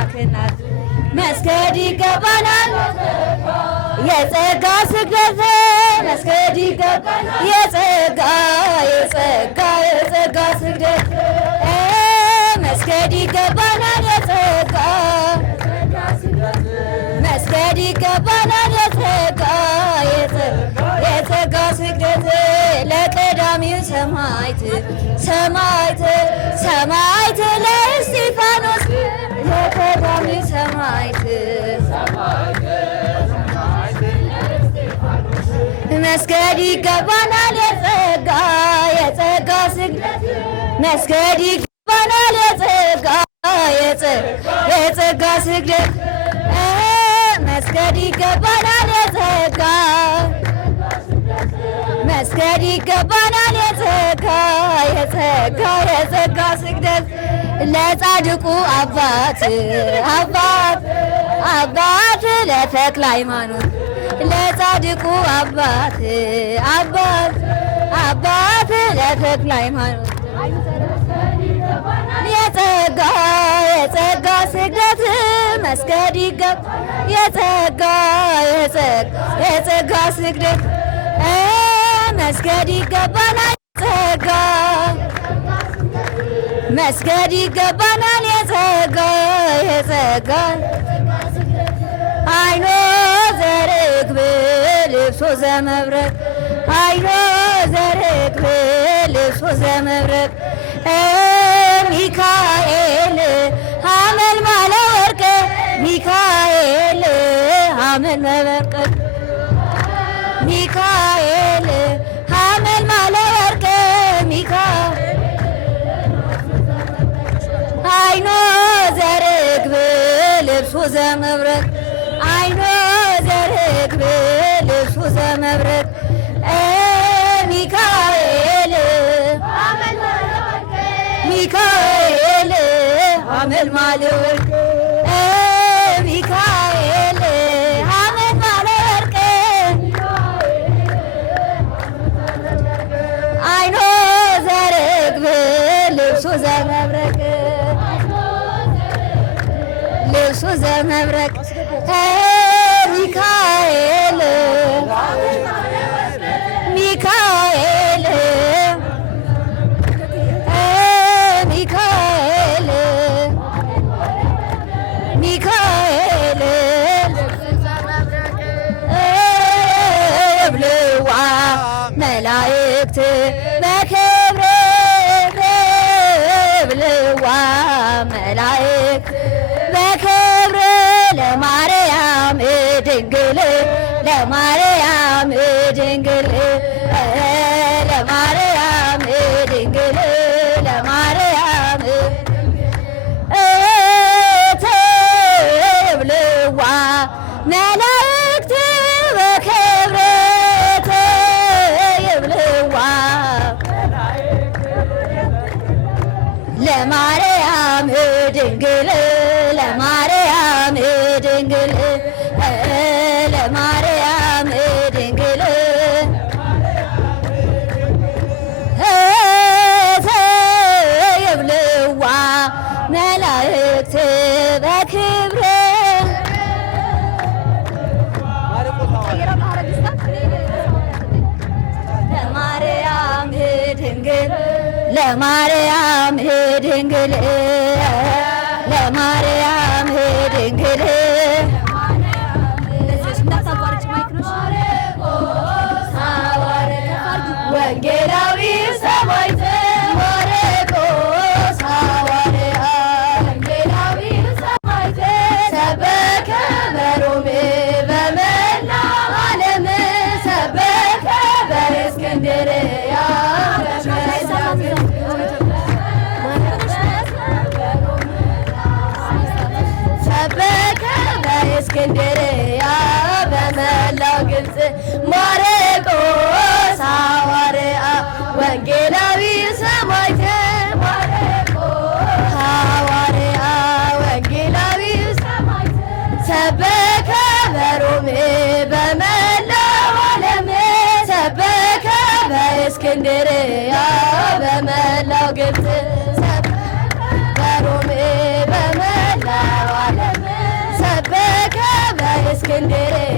የአምላክ እናት መስገድ ይገባናል የጸጋ ስግደት መስገድ ይገባናል የጸጋ ስግደት መስገድ ይገባናል የጸጋ መስገድ ይገባናል የጸጋ ስግደት ለቀዳሚው ሰማዕት ለእስጢፋኖስ ለቀዳሚው ሰማዕት መስገድ ይገባናል የጸጋ ስግደት መስገድ ይገባናል የጸጋ ስግደት መስገድ ይገባናል መስገድ ይገባናል የጸጋ ስግደት ለጻድቁ አባት ለተክለ ሃይማኖት ለጻድቁ አባት ለተክለ ሃይማኖት የጸጋ ስግደት መስገድ የጸጋ ስግደት መስገድ ይገባናል መስገድ ይገባናል የጸጋ አይኖ ዘርግብ ልብሶ ዘመብረቅ አይኖ ዘርግብ ልብሶ ዘመብረቅ ሚካኤል ሐመልማለ ወርቅ ሚካኤል ሐመልማለ ወርቅ ሚካኤል ሐመልማለ ወርቅ አይኖ ዘርግብ ልብሱ ዘመብረቅ አይኖ ዘርግብ ልብሱ ዘመብረቅ ሚካኤል ሐመልማለ ወርቅ ሚካኤል ሐመልማለ ወርቅ አይኖ ዘርግብ ልብሱ ዘመብረቅ ልብሱ ዘመብረቅ ሚካኤል ሚካኤል ሚካኤል ብልዋ መላእክት በክብር ብልዋ መላእክት በክብር ለማርያም ድንግል ለማርያም ድንግል ለማርያም ድንግል ለማርያም ብልዋ መላእክት በክብር ብልዋ ለማርያም ድንግል ለማርያም ድንግል ለማርያም ድንግል ይብልዋ መላእክት በክብር ለማርያም ድንግል ለማርያም ድንግል ለማርያም ድንግል ወንጌላዊ ሰማዕት ማርቆስ ሐዋርያ ወንጌላዊ ሰማዕት ሰበከ በሮሜ በመላ ዓለም ሰበከ በእስክንድርያ ሰበከ በእስክንድርያ በመላው ግብፅ ማርቆስ ሐዋርያ ወንጌላዊ ሰማዕት ማርቆስ ሐዋርያ ወንጌላዊ ሰማዕት ሰበከ በሮሜ በመላው ዓለም ሰበከ በእስክንድርያ በመላው ግብፅ ሰበከ በሮሜ በመላው ዓለም ጎንደር